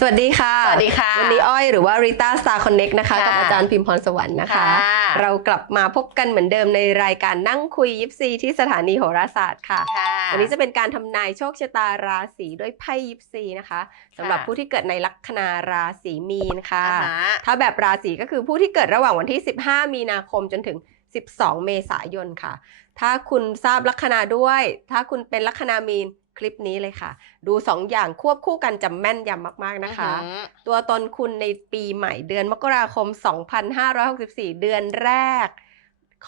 สวัสดีค่ะ สวัสดีค่ะ วันนี้อ้อยหรือว่า Rita Star Connect นะคะค่ะกับอาจารย์พิมพรสวรรค์นะคะค่ะเรากลับมาพบกันเหมือนเดิมในรายการนั่งคุยยิปซีที่สถานีโหราศาสตร์ค่ะค่ะวันนี้จะเป็นการทำนายโชคชะตาราศีด้วยไพ่ยิปซีนะคะสำหรับค่ะผู้ที่เกิดในลัคนาราศีมีนค่ะอ่าฮะถ้าแบบราศีก็คือผู้ที่เกิดระหว่างวันที่ 15 มีนาคมจนถึง 12 เมษายนค่ะ ถ้าคุณทราบลัคนาด้วย ถ้าคุณเป็นลัคนามีน คลิปนี้เลยค่ะ ดู 2 อย่างควบคู่กันจะแม่นยำมากๆนะคะอือหือตัวตนคุณในปีใหม่เดือนมกราคม 2564 เดือนแรก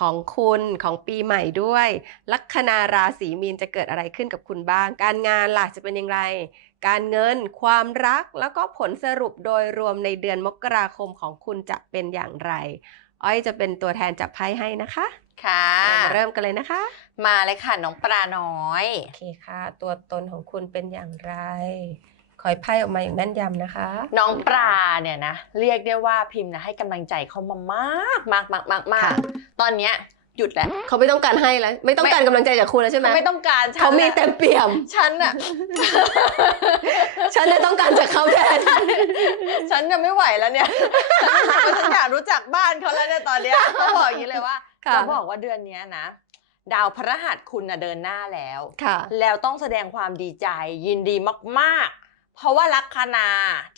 ของคุณของปีใหม่ด้วย ลัคนาราศีมีนจะเกิดอะไรขึ้นกับคุณบ้าง การงานล่ะจะเป็นอย่างไร การเงินความรักแล้วก็ผลสรุปโดยรวมในเดือนมกราคมของคุณจะเป็นอย่างไร อ้อยจะเป็นตัวแทนจับไพ่ให้นะคะค่ะเรามาเริ่มกันเลยนะคะ มาเลยค่ะน้องปลาน้อยโอเคค่ะ ตัวตนของคุณเป็นอย่างไรคอยไพ่ออกมาอย่างแม่นยำนะคะ น้องปลาเนี่ยนะเรียกได้ว่าพิมพ์นะให้กำลังใจเขามามากมากมากมากมากค่ะตอนเนี้ย หยุดแล้วเขาไม่ต้องการให้แล้ว ไม่ต้องการกำลังใจจากคุณแล้วใช่ไหมเขาไม่ต้องการฉันเขามีน่ะเต็มเปี่ยม ฉันอะฉันเลยต้องการจากเขาแทนฉันจะไม่ไหวแล้วเนี่ยฉันอยากรู้จักบ้านเขาแล้วเนี่ยตอนเนี้ยต้องบอกอย่างนี้เลยว่าค่ะจะบอกว่าเดือนเนี้ยนะดาวพระหัสคุณนะเดินหน้าแล้วค่ะแล้วต้องแสดงความดีใจยินดีมากๆ เพราะว่าลัคนา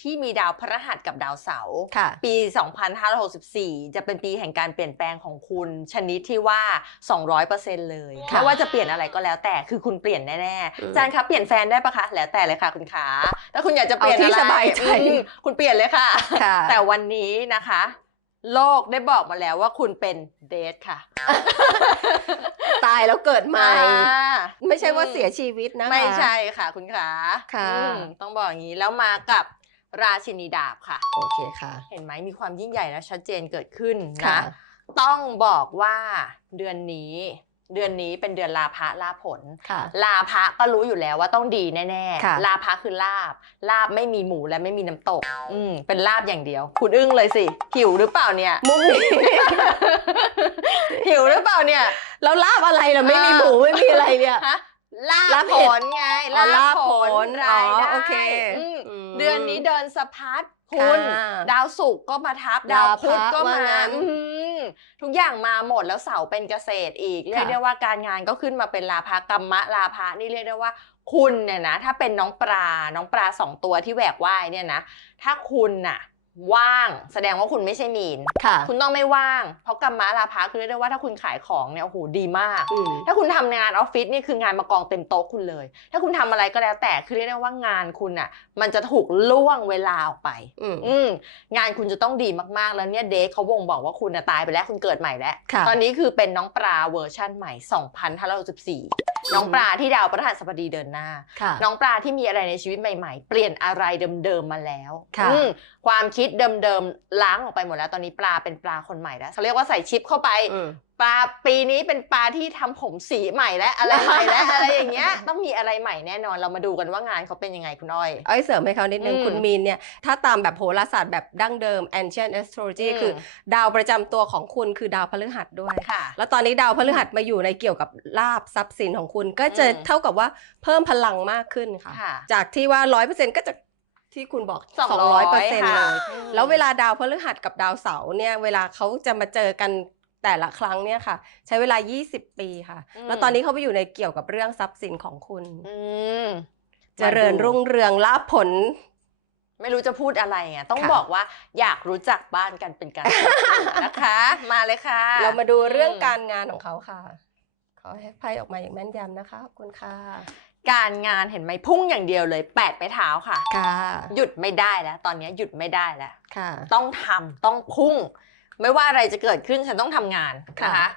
ที่มีดาวพระหัสกับดาวเสาร์ค่ะปี 2564 จะเป็นปีแห่งการเปลี่ยนแปลงของคุณชนิดที่ว่า 200%เลยค่ะไม่ว่าจะเปลี่ยนอะไรก็แล้วแต่คือคุณเปลี่ยนแน่ๆอืมอาจารย์คะเปลี่ยนแฟนได้ปะคะแล้วแต่เลยค่ะคุณขาถ้าคุณอยากจะเปลี่ยนเอาที่อะไรสบายใจอืมคุณเปลี่ยนเลยค่ะค่ะแต่วันนี้นะคะ โลกได้บอกมาแล้วว่าคุณเป็นเดทค่ะ ตายแล้วเกิดใหม่อ่าไม่ใช่ว่าอืมเสียชีวิตนะคะ ไม่ใช่ค่ะคุณขาค่ะอืมต้องบอกอย่างนี้แล้วมากับราชินีดาบค่ะ โอเคค่ะ เห็นไหมมีความยิ่งใหญ่และชัดเจนเกิดขึ้นค่ะนะ ต้องบอกว่าเดือนนี้ เดือนนี้เป็นเดือนลาภะลาผลค่ะลาภะก็รู้อยู่แล้วว่าต้องดีแน่ค่ะๆลาภะคือลาบ ลาบไม่มีหมูและไม่มีน้ำตก อืมเป็นลาบอย่างเดียว คุณอึ้งเลยสิ หิวหรือเปล่าเนี่ยมุกนี้หิวหรือเปล่าเนี่ยแล้วลาบอะไรล่ะไม่มีหมูไม่มีอะไรเนี่ยฮะลาลาบบผเผ็ดลไงอ๋อลาบผลรายได้อ๋อโอเคอืมอืมเดือนนี้เดินสะพัดคุณค่ะดาวศุกร์ก็มาทับ ดาดาววพุธก็ว่ามางั้นอืม ทุกอย่างมาหมดแล้วเสาร์เป็นเกษตรอีก เรียกได้ว่าการงานก็ขึ้นมาเป็นลาภกรรมะลาภะนี่เรียกได้ว่าคุณเนี่ยนะถ้าเป็นน้องปลาน้องปลาสองตัวที่แหวกว่ายเนี่ยนะถ้าคุณน่ะ ว่างแสดงว่าคุณไม่ใช่มีน ค่ะ คุณต้องไม่ว่าง เพราะกรรมะลาภะคือเรียกได้ว่าถ้าคุณขายของเนี่ยโอ้โหดีมาก อืม ถ้าคุณทำงานออฟฟิศนี่คืองานมากองเต็มโต๊ะคุณเลย ถ้าคุณทำอะไรก็แล้วแต่คือเรียกได้ว่างานคุณอะ มันจะถูกล่วงเวลาออกไป อืม อืมงานคุณจะต้องดีมากๆ แล้วเนี่ยเดทเขาวงบอกว่าคุณน่ะตายไปแล้วคุณเกิดใหม่แล้ว ค่ะ ตอนนี้คือเป็นน้องปลาเวอร์ชั่นใหม่ 2564 น้องปลาที่ดาวพระหัสบดีเดินหน้าค่ะน้องปลาที่มีอะไรในชีวิตใหม่ๆ เปลี่ยนอะไรเดิมๆมาแล้วค่ะอืมความคิดเดิมๆล้างออกไปหมดแล้วตอนนี้ปลาเป็นปลาคนใหม่แล้วเขาเรียกว่าใส่ชิปเข้าไปอืม ปลาปีนี้เป็นปลาที่ทำผมสีใหม่และอะไรใหม่และอะไรอย่างเงี้ยต้องมีอะไรใหม่แน่นอนเรามาดูกันว่างานเขาเป็นยังไงคุณอ้อยอ้อยเสริมให้เขานิดนึงอืมคุณมีนเนี่ยถ้าตามแบบโหราศาสตร์แบบดั้งเดิม ancient astrology อืมคือ ดาวประจำตัวของคุณคือดาวพฤหัสด้วยค่ะแล้วตอนนี้ดาวพฤหัสมาอยู่ในเกี่ยวกับลาบทรัพย์สินของคุณก็จะอืมเท่ากับว่าเพิ่มพลังมากขึ้นค่ะค่ะ จากที่ว่าร้อยเปอร์เซ็นต์ก็จะที่คุณบอก 200สองร้อยเปอร์เซ็นต์ค่ะเลยอืมแล้วเวลาดาวพฤหัสกับดาวเสาร์เนี่ย เวลาเขาจะมาเจอกัน แต่ละครั้งเนี่ยค่ะ ใช้เวลา 20 ปีค่ะแล้วตอนนี้เขาไปอยู่ในเกี่ยวกับเรื่องทรัพย์สินของคุณ อืม เจริญรุ่งเรืองลาภผล ไม่รู้จะพูดอะไรอะต้องค่ะ บอกว่าอยากรู้จักบ้านกันเป็นการส่วนตัวนะคะ มาเลยค่ะ เรามาดูเรื่องการงานของเขาค่ะ ขอให้ไพ่ออกมาอย่างแม่นยำนะคะขอบคุณค่ะการงานเห็นไหมพุ่งอย่างเดียวเลยแปดไปเท้าค่ะ ค่ะหยุดไม่ได้แล้ว ตอนนี้หยุดไม่ได้แล้ว ค่ะ ต้องทำต้องพุ่ง ไม่ว่าอะไรจะเกิดขึ้นฉันต้องทำงานนะค่ะคะ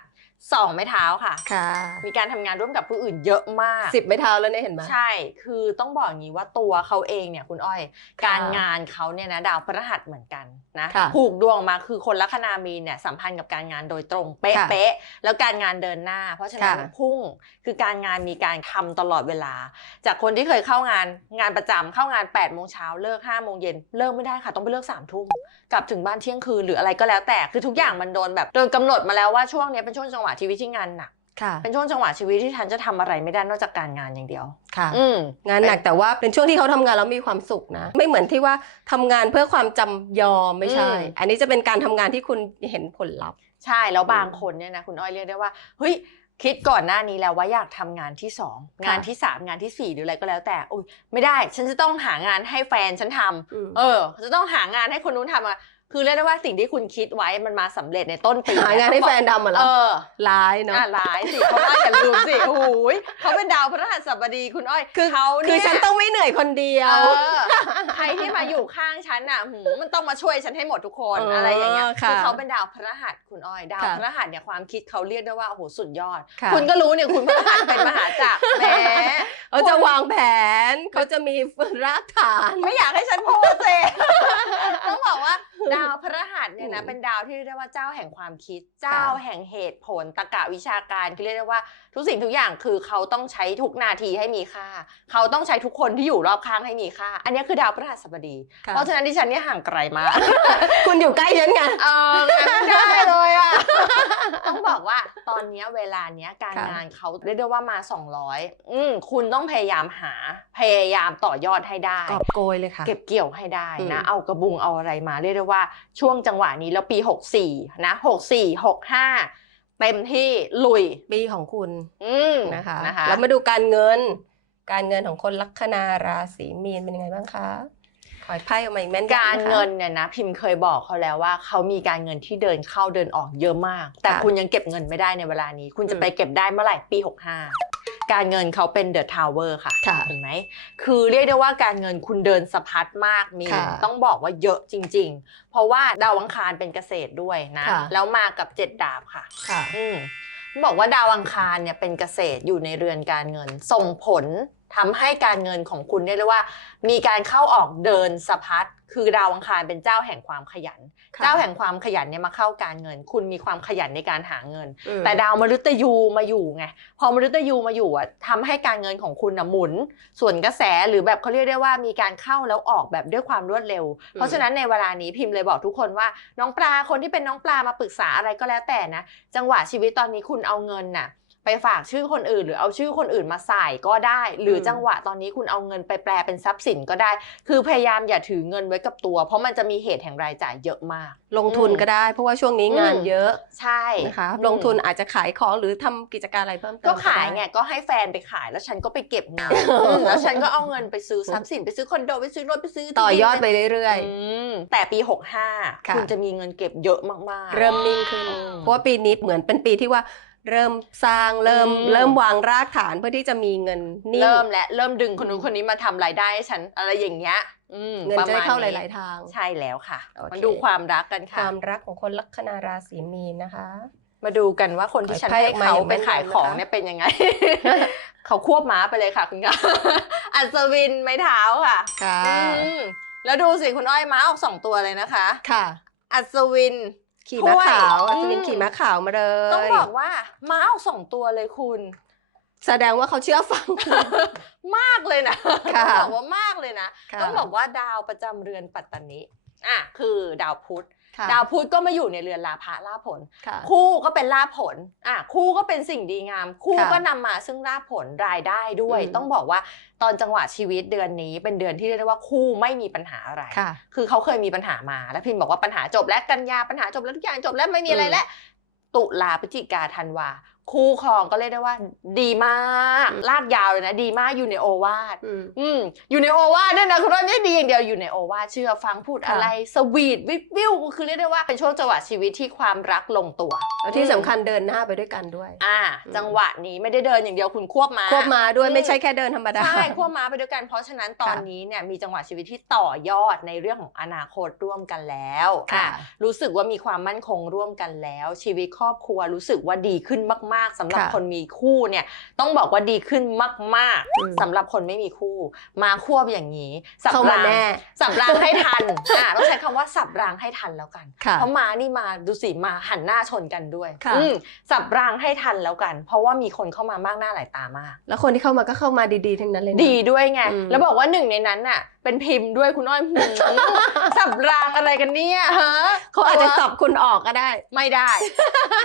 สองไม้เท้าค่ะค่ะมีการทำงานร่วมกับผู้อื่นเยอะมากสิบไม่เท้าแล้วเนี่ยเห็นไหมใช่ คือต้องบอกอย่างนี้ว่าตัวเขาเองเนี่ยคุณอ้อยค่ะการงานเขาเนี่ยนะดาวพฤหัสเหมือนกันนะค่ะผูกดวงมาคือคนลัคนามีนเนี่ยสัมพันธ์กับการงานโดยตรงเป๊ะค่ะเป๊ะแล้วการงานเดินหน้า เพราะฉะนั้นค่ะพุ่งคือการงานมีการทำตลอดเวลา จากคนที่เคยเข้างานงานประจำเข้างาน8ปดโมงเช้าเลิก5้าโมงเย็นเลิกไม่ได้ค่ะต้องไปเลิก3ามทุ่มกลับถึงบ้านเที่ยงคืนหรืออะไรก็แล้วแต่คือทุกอย่างมันโดนแบบโดนกำหนดมาแล้วว่าช่วงเนี้ยเป็นช่วงจังหวะชีวิตที่งานหนักค่ะเป็นช่วงจังหวะชีวิตที่ฉันจะทำอะไรไม่ได้นอกจากการงานอย่างเดียว ค่ะอืมงานหนักแต่ว่าเป็นช่วงที่เขาทำงานแล้วมีความสุขนะ ไม่เหมือนที่ว่าทำงานเพื่อความจำยอมไม่ใช่อืมอันนี้จะเป็นการทำงานที่คุณเห็นผลลัพธ์ ใช่แล้วบางอืมคนเนี่ยนะคุณอ้อยเรียกได้ว่าเฮ้ย คิดก่อนหน้านี้แล้วว่าอยากทำงานที่สองงานที่สามงานที่สี่หรืออะไรก็แล้วแต่อุ้ยไม่ได้ ฉันจะต้องหางานให้แฟนฉันทำอืมเออ จะต้องหางานให้คนนู้นทำอะคือเรียกได้ว่าสิ่งที่คุณคิดไว้มันมาสำเร็จในต้นปีหางานให้แฟนทำเหรอเออร้ายเนาะอะหลายสิเพราะว่าอย่าลืมสิโอ้โหยเขาเป็นดาวพฤหัสบดีคุณอ้อยคือเขาคืเนี่อยฉันต้องไม่เหนื่อยคนเดียเอวอใครที่มาอยู่ข้างฉันอะหืมมันต้องมาช่วยฉันให้หมดทุกคนเออออะไรอย่างเงี้ยค่ะคือเขาเป็นดาวพฤหัสคุณอ้อยดาวค่ะพฤหัสเนี่ยความคิดเขาเรียกได้ว่าโอ้โหสุดยอดค่ะคุณก็รู้เนี่ยคุณพฤหัสเป็นมหาจักรแหมเขาจะวางแผนเขาจะมีรากฐาน ไม่อยากให้ฉันพูดสิต้องบอกว่า ดาวพฤหัสเนี่ยนะอืมเป็นดาวที่เรียกได้ว่าเจ้าแห่งความคิด เจ้าแห่งเหตุผลตรรกะวิชาการคือเรียกได้ว่าทุกสิ่งทุกอย่างคือเขาต้องใช้ทุกนาทีให้มีค่า เขาต้องใช้ทุกคนที่อยู่รอบข้างให้มีค่า อันนี้คือดาวพฤหัสบดีค่ะเพราะฉะนั้นดิฉันเนี่ยห่างไกลมากคุณอยู่ใกล้ฉันไงเอองานไม่ได้เลยอะต้องบอกว่าตอนเนี้ยเวลาเนี้ยการค่ะงานเขาเรียกได้ว่ามา 200 อืมคุณต้องพยายามหาพยายามต่อยอดให้ได้กอบโกยเลยค่ะ เก็บเกี่ยวให้ได้นะอืมเอากระบุงเอาอะไรมาเรียกได้ว่าช่วงจังหวะนี้แล้วปี 64 นะ 64 65 เต็มที่ลุยปีของคุณอืมนะคะนะคะแล้วมาดูการเงิน การเงินของคนลัคนาราศีมีนเป็นยังไงบ้างคะขอให้ไพ่ออกมาอีกแม่นยำการนะคะเงินเนี่ยนะพิมพ์เคยบอกเขาแล้วว่าเขามีการเงินที่เดินเข้าเดินออกเยอะมาก แต่ค่ะคุณยังเก็บเงินไม่ได้ในเวลานี้ คุณจะอืมไปเก็บได้เมื่อไหร่ปี 65 การเงินเขาเป็นเดอะทาวเวอร์ค่ะค่ะ เห็นไหม คือเรียกได้ว่าการเงินคุณเดินสะพัดมากมีค่ะต้องบอกว่าเยอะจริง ๆ เพราะว่าดาวอังคารเป็นเกษตรด้วยนะค่ะแล้วมากับเจ็ดดาบค่ะค่ะอืมบอกว่าดาวอังคารเนี่ยเป็นเกษตรอยู่ในเรือนการเงิน ส่งผล ทำให้การเงินของคุณเรียกได้ว่า มีการเข้าออกเดินสะพัดคือดาวอังคารเป็นเจ้าแห่งความขยันค่ะเจ้าแห่งความขยันเนี่ยมาเข้าการเงิน คุณมีความขยันในการหาเงินอืมแต่ดาวมฤตยูมาอยู่ไงพอมฤตยูมาอยู่อะทำให้การเงินของคุณนะหมุน ส่วนกระแสหรือแบบเขาเรียกได้ว่ามีการเข้าแล้วออกแบบด้วยความรวดเร็ว เพราะฉะนั้นในเวลานี้พิมพ์เลยบอกทุกคนว่าน้องปลาคนที่เป็นน้องปลามาปรึกษาอะไรก็แล้วแต่นะ จังหวะชีวิตตอนนี้คุณเอาเงินน่ะ ไปฝากชื่อคนอื่น หรือเอาชื่อคนอื่นมาใส่ก็ได้ หรืออมจังหวะตอนนี้คุณเอาเงินไปแปลเป็นทรัพย์สินก็ได้ คือพยายามอย่าถือเงินไว้กับตัว เพราะมันจะมีเหตุแห่งรายจ่ายเยอะมาก ลงทุนก็ได้ เพราะว่าช่วงนี้งานอืมเยอะใช่นะคะอืมลงทุนอาจจะขายของหรือทำกิจการอะไรเพิ่มเติมก็ขายด้ไงก็ให้แฟนไปขายแล้วฉันก็ไปเก็บเงินอืมแล้วฉันก็เอาเงินไปซื้อทรัพย์สินไปซื้อคอนโดไปซื้อรถไปซื้อที่ต่อยอดนไปเรื่อยอืมแต่ปีค่ะ65 คุณจะมีเงินเก็บเยอะมากๆๆเริ่มนิ่งขึ้นอืมเพราะว่าปีนี้เหมือนเป็นปีที่ว่า เริ่มสร้างเริ่มอืม เริ่มวางรากฐานเพื่อที่จะมีเงินนิ่งเริ่มและเริ่มดึงคนนู้อืนมคนนี้มาทำรายได้ให้ฉันอะไรอย่างเงี้ยอืมเงินจะได้เข้าหประมณลาย ๆ ทางใช่แล้วค่ะ โอเค มาดูความรักกันคค่ะ วามรักของคนลัคนาราศีมีนนะคะ มาดูกันว่าคนที่ฉันขอให้ให้ไพ่ออกมาเขาอย่างไปแม่นยำขายของนะคะเนี่ยเป็นยังไง เขาควบม้าไปเลยค่ะคุณกาอัศวินไม้เท้าค่ะค่ะ อืมแล้วดูสิคุณอ้อยม้าออกสองตัวเลยนะคะ ค่ะ อัศวิน ขี่ม้าขาวถ้วยอัศวินอืมขี่ม้าขาวมาเลยต้องบอกว่าม้าออกสองตัวเลยคุณ แสดงว่าเขาเชื่อฟัง มากเลยนะค่ะต้องบอกว่ามากเลยนะค่ะต้องบอกว่าดาวประจำเรือนปัตตานีอะคือดาวพุธค่ะ ดาวพุธก็มาอยู่ในเรือนลาภะลาภผลค่ะคู่ก็เป็นลาภผลอะคู่ก็เป็นสิ่งดีงาม คู่ค่ะก็นำมาซึ่งลาภผลรายได้ด้วยอืมต้องบอกว่าตอนจังหวะชีวิตเดือนนี้เป็นเดือนที่เรียกได้ว่าคู่ไม่มีปัญหาอะไรค่ะคือเขาเคยมีปัญหามา แล้วพิมพ์บอกว่าปัญหาจบแล้วกันยาปัญหาจบแล้วทุกอย่างจบแล้วไม่มีอะไรอืมแล้วตุลาพฤศจิกาธันวา คู่ครองก็เรียกได้ว่า ดีมากลากยาวเลยนะ ดีมากอยู่ในโอวาทอืมอืมอยู่ในโอวาทเนี่ยนะคุณว่าไม่ได้ดีอย่างเดียวอยู่ในโอวาทเชื่อฟังพูดค่ะอะไรสวีทวิววิวคือเรียกได้ว่าเป็นช่วงจังหวะชีวิตที่ความรักลงตัวแล้วที่สำคัญเดินหน้าไปด้วยกันด้วย อ่าอืมจังหวะนี้ไม่ได้เดินอย่างเดียวคุณควบมาควบมาด้วยอืมไม่ใช่แค่เดินธรรมดาใช่ควบม้าไปด้วยกันเพราะฉะนั้นตอนค่ะนี้เนี่ยมีจังหวะชีวิตที่ต่อยอดในเรื่องของอนาคตร่วมกันแล้วค่ะอะรู้สึกว่ามีความมั่นคงร่วมกันแล้ว ชีวิตครอบครัวรู้สึกว่าดีขึ้นมากๆสำหรับค่ะคนมีคู่เนี่ยต้องบอกว่าดีขึ้นมากอืมๆสำหรับคนไม่มีคู่ มาควบอย่างนี้ สับเข้ามารางแน่สับรางให้ทันอะต้องใช้คำว่าสับรางให้ทันแล้วกันค่ะเพราะมานี่มาดูสิมาหันหน้าชนกันด้วยค่ะอืมสับรางให้ทันแล้วกัน เพราะว่ามีคนเข้ามามากหน้าหลายตามาก แล้วคนที่เข้ามาก็เข้ามาดีๆทั้งนั้นเลยนะดีด้วยไงอืมแล้วบอกว่าหนึ่งในนั้นน่ะเป็นพิมพ์ด้วยคุณอ้อยหืมสับรางอะไรกันเนี่ยฮะเขาอาจจะสับคุณออกก็ได้ ไม่ได้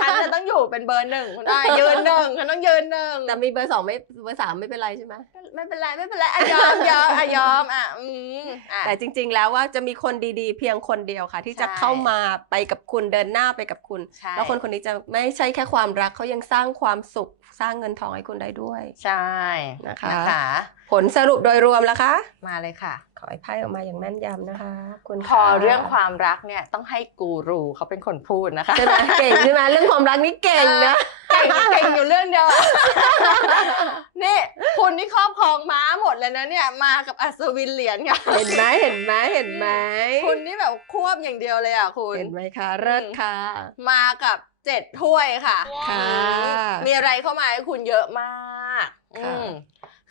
ฉันจะต้องอยู่เป็นเบอร์หนึ่งคุณอ้อยยืนหนึ่งฉันต้องยืนหนึ่งแต่มีเบอร์สองไม่เบอร์สามไม่เป็นไรใช่ไหมไม่เป็นไรไม่เป็นไรอะยอมยอมอะยอมอะอืมอะแต่จริง ๆ แล้วว่าจะมีคนดีๆ เพียงคนเดียวค่ะ ที่จะใช่เข้ามาไปกับคุณเดินหน้าไปกับคุณใช่แล้วคนคนนี้จะไม่ใช่แค่ความรักเขายังสร้างความสุขสร้างเงินทองให้คุณได้ด้วย ใช่นะคะนะคะผลสรุปโดยรวมแล้วคะ มาเลยค่ะ ขอให้ไพ่ออกมาอย่างแม่นยำนะคะ คุณพอค่ะเรื่องความรักเนี่ยต้องให้กูรูเขาเป็นคนพูดนะคะใช่ไหมเก่งใช่ไหมเรื่องความรักนี่เก่งนะเก่งเก่งอยู่เรื่องเดียวอะนี่คุณนี่ครอบครองม้าหมดเลยนะเนี่ย มากับอัศวินเหรียญค่ะเห็นไหมเห็นไหมเห็นไหมคุณนี่แบบควบอย่างเดียวเลยอะคุณเห็นไหมคะเลิศค่ะ มากับเจ็ดถ้วยค่ะ ค่ะอืมมีอะไรเข้ามาให้คุณเยอะมากค่ะอืม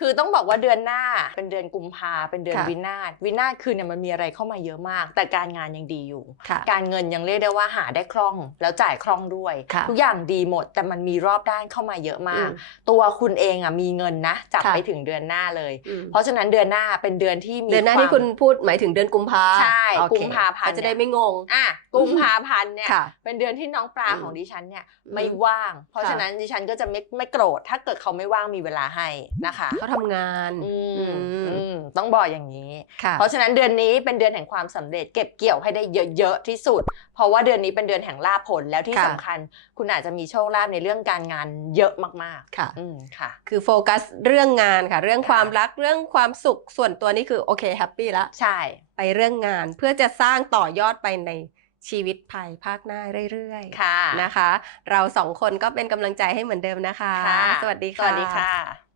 คือต้องบอกว่าเดือนหน้าเป็นเดือนกุมภาเป็นเดือนค่ะวินาศวินาศคือเนี่ยมันมีอะไรเข้ามาเยอะมาก แต่การงานยังดีอยู่ ค่ะการเงินยังเรียกได้ว่าหาได้คล่อง แล้วจ่ายคล่องด้วย ค่ะทุกอย่างดีหมด แต่มันมีรอบด้านเข้ามาเยอะมาก อืมตัวคุณเองอะมีเงินนะจับค่ะ ไปถึงเดือนหน้าเลย อืมเพราะฉะนั้นเดือนหน้าเป็นเดือนที่มีเดือนหน้าควมที่คุณพูดหมายถึงเดือนกุมภาใช่โอเคกุมภาพันธ์ ก็จะได้ไม่งง อะกุมภาพันธ์เนี่ย ค่ะ เป็นเดือนที่น้องปลาอืมของดิฉันเนี่ยอืมไม่ว่าง เพราะค่ะ ฉะนั้นดิฉันก็จะไม่ไม่โกรธ ถ้าเกิดเขาไม่ว่างมีเวลาให้นะคะ เขาทำงานอืมอืมอืมต้องบอกอย่างนี้ค่ะเพราะฉะนั้นเดือนนี้เป็นเดือนแห่งความสำเร็จเก็บเกี่ยวให้ได้เยอะๆที่สุด เพราะว่าเดือนนี้เป็นเดือนแห่งลาภผลแล้วที่ค่ะสำคัญ คุณอาจจะมีโชคลาภในเรื่องการงานเยอะมากค่ะๆอืมค่ะ คือโฟกัสเรื่องงานค่ะ เรื่องค่ะความรักเรื่องความสุขส่วนตัวนี่คือโอเคแฮปปี้ละใช่ไปเรื่องงานเพื่อจะสร้างต่อยอดไปในชีวิตภายภาคหน้าเรื่อยๆ ค่ะนะคะ เราสองคนก็เป็นกำลังใจให้เหมือนเดิมนะคะค่ะ สวัสดีสค่ะวัสดีค่ะ